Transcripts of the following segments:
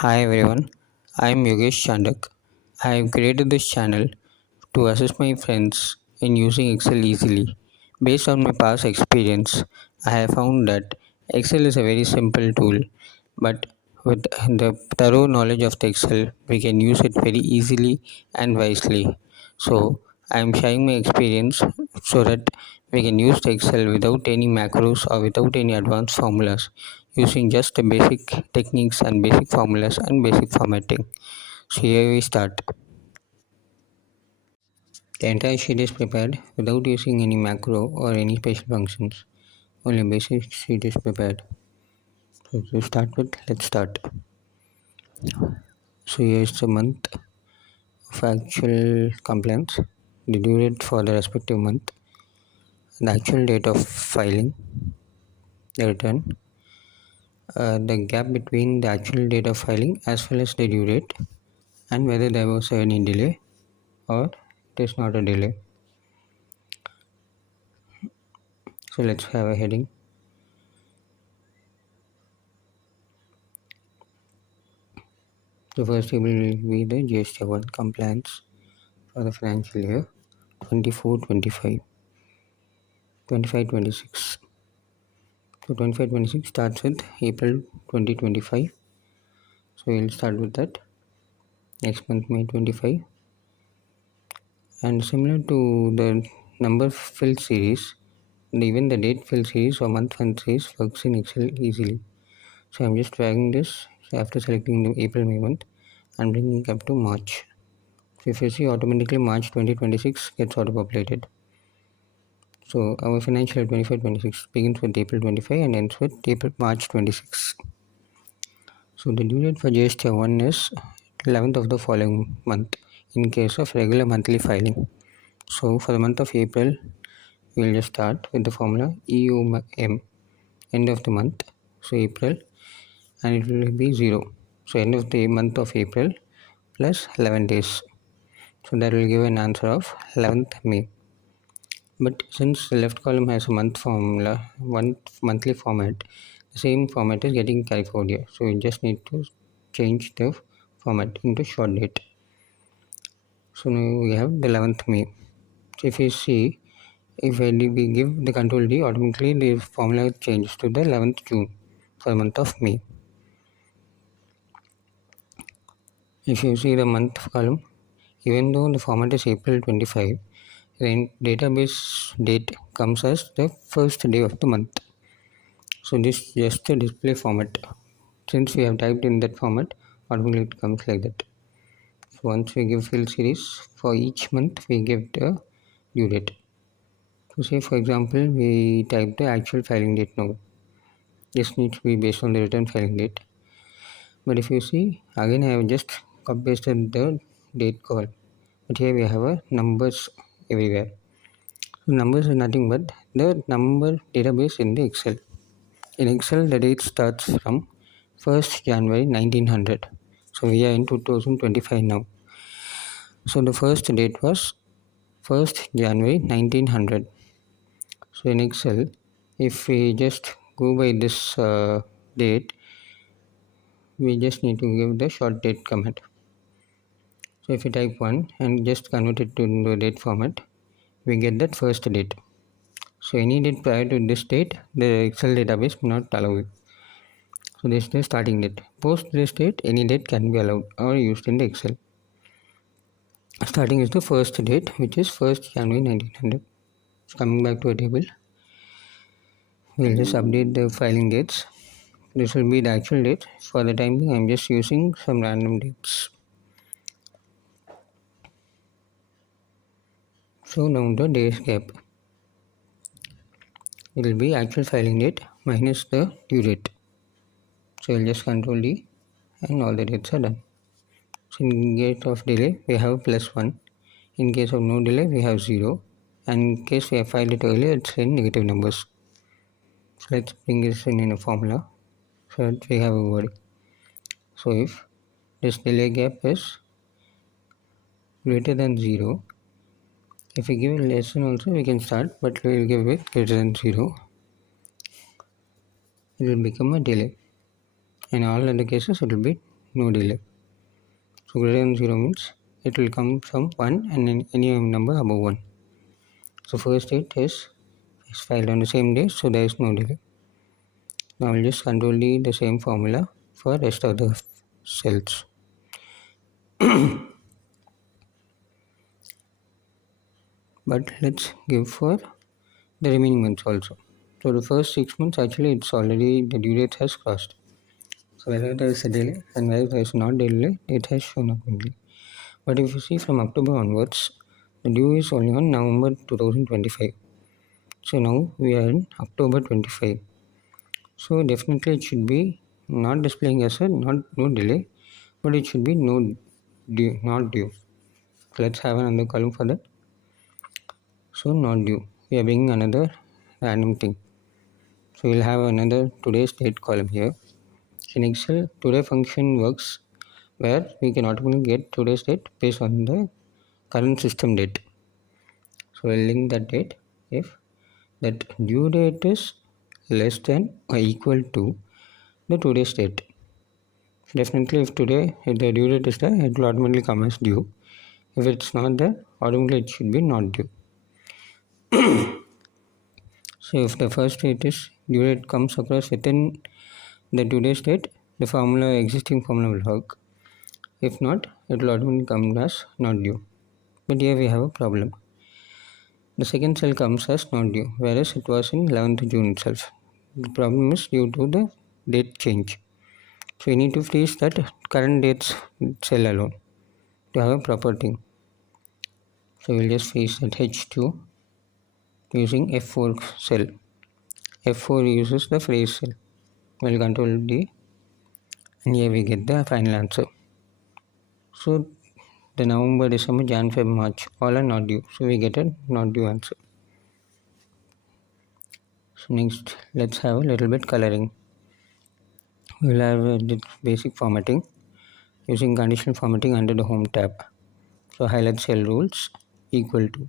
Hi everyone, I am Yogesh Chandak. I have created this channel to assist my friends in using Excel easily. Based on my past experience, I have found that Excel is a very simple tool, but with the thorough knowledge of the Excel, we can use it very easily and wisely. So, I am sharing my experience so that we can use the Excel without any macros or without any advanced formulas using just the basic techniques and basic formulas and basic formatting. So here we start. The entire sheet is prepared without using any macro or any special functions. Only basic sheet is prepared. So to start with, let's start. So here is the month of actual complaints, the due date for the respective month, the actual date of filing, the return, the gap between the actual date of filing as well as the due date, and whether there was any delay or it is not a delay. So let's have a heading. The first table will be the GST 1 compliance for the financial year 24-25, 25-26. So 25-26 starts with April 2025. So we'll start with that. Next month May 25. And similar to the number fill series, even the date fill series or month fill series works in Excel easily. So I'm just dragging this after selecting the April May month and bringing it up to March. So if you see, automatically March 2026 gets auto-populated. So our financial year 25-26 begins with April 25 and ends with March 26. So the due date for GST 1 is 11th of the following month in case of regular monthly filing. So for the month of April, we will just start with the formula EOM, end of the month. So April, and it will be 0. So end of the month of April plus 11 days. So that will give an answer of 11th May. But since the left column has a monthly format, the same format is getting carried forward here. So we just need to change the format into short date. So now we have the 11th May. So if you see, if we give the control D, automatically the formula changes to the 11th June for the month of May. If you see the month column, even though the format is April 25, the database date comes as the first day of the month. So this is just a display format. Since we have typed in that format, automatically it comes like that. So once we give fill series, for each month we give the due date. So say for example, we type the actual filing date now. This needs to be based on the return filing date. But if you see, again I have just copy pasted the date call. But here we have a numbers everywhere. So numbers is nothing but the number database in the Excel. In Excel, the date starts from 1st January 1900. So we are in 2025 now. So the first date was 1st January 1900. So in Excel, if we just go by this date, we just need to give the short date command. So if we type 1 and just convert it to the date format, we get that first date. So any date prior to this date, the Excel database will not allow it. So this is the starting date. Post this date, any date can be allowed or used in the Excel. Starting is the first date, which is 1st January 1900. So coming back to a table, we'll just update the filing dates. This will be the actual date. For the time being, I'm just using some random dates. So now the days gap. It will be actual filing date minus the due date. So we'll just control D and all the dates are done. So in case of delay, we have +1. In case of no delay, we have 0. And in case we have filed it earlier, it's in negative numbers. So let's bring this in a formula so that we have a wording. So if this delay gap is greater than 0, if we give it less than also, we can start, but we will give it greater than 0. It will become a delay. In all other cases, it will be no delay. So greater than 0 means it will come from 1 and any number above 1. So first date is filed on the same day, so there is no delay. Now I'll just control the same formula for rest of the cells. But let's give for the remaining months also. So the first 6 months actually it's already the due date has crossed. So whether there is a delay and whether there is not delay, it has shown up only. But if you see from October onwards, the due is only on November 2025. So now we are in October 25. So definitely it should be not displaying as a no delay, but it should be no due, not due. Let's have another column for that. So not due. We are bringing another random thing. So we'll have another today's date column here. In Excel, today function works where we can automatically get today's date based on the current system date. So we'll link that date if that due date is less than or equal to the today's date. Definitely if the due date is there, it will automatically come as due. If it's not there, automatically it should be not due. So if the first date is due date comes across within the today's date, the existing formula will work. If not, it will automatically come as not due. But here we have a problem. The second cell comes as not due, whereas it was in 11th June itself. The problem is due to the date change. So you need to freeze that current date's cell alone to have a proper thing. So we'll just freeze that H2 using F4 cell. F4 uses the freeze cell. We'll control D and here we get the final answer. So the November, December, Jan, Feb, March all are not due. So we get a not due answer. So next let's have a little bit coloring. We'll have the basic formatting using conditional formatting under the home tab. So highlight cell rules equal to.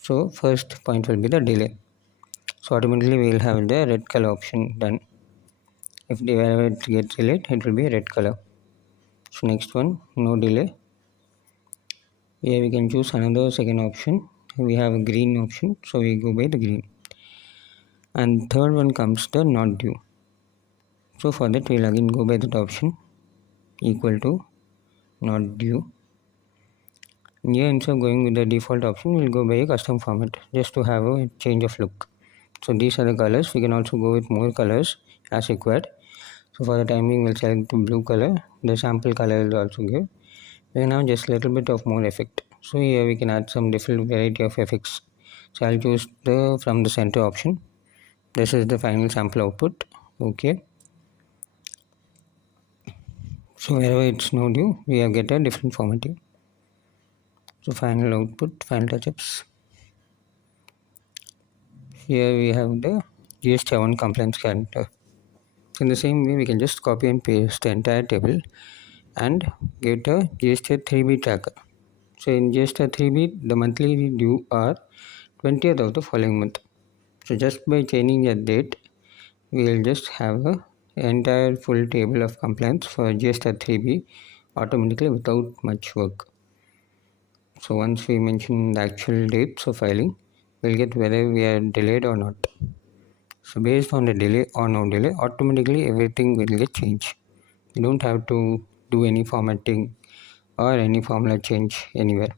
So first point will be the delay. So automatically we will have the red color option done. If wherever it gets delayed, it will be red color. So next one, no delay. Here we can choose another second option. We have a green option, so we go by the green. And third one comes the not due. So for that we'll again go by that option equal to not due. Here instead of going with the default option, we'll go by a custom format just to have a change of look. So these are the colors. We can also go with more colors as required. So for the time being, we'll select the blue color. The sample color will also give. We can have just a little bit of more effect. So here we can add some different variety of effects. So I'll choose from the center option. This is the final sample output. Okay. So wherever it's no due, we have get a different formatting. So final output, final touch-ups. Here we have the GST compliance character. In the same way, we can just copy and paste the entire table and get a GST 3B tracker. So in GST 3B, the monthly due are 20th of the following month. So just by changing that date, we will just have a entire full table of compliance for GST 3B automatically without much work. So once we mention the actual dates of filing, we'll get whether we are delayed or not. So based on the delay or no delay, automatically everything will get changed. You don't have to do any formatting or any formula change anywhere.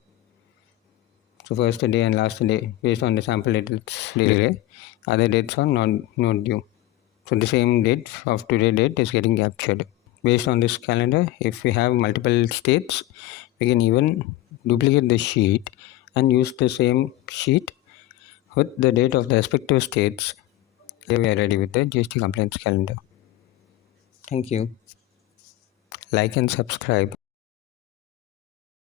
So first day and last day based on the sample date it's delay, other dates are not due. So the same date of today date is getting captured. Based on this calendar, if we have multiple states, we can even duplicate the sheet and use the same sheet with the date of the respective states. Here we are ready with the GST compliance calendar. Thank you. Like and subscribe.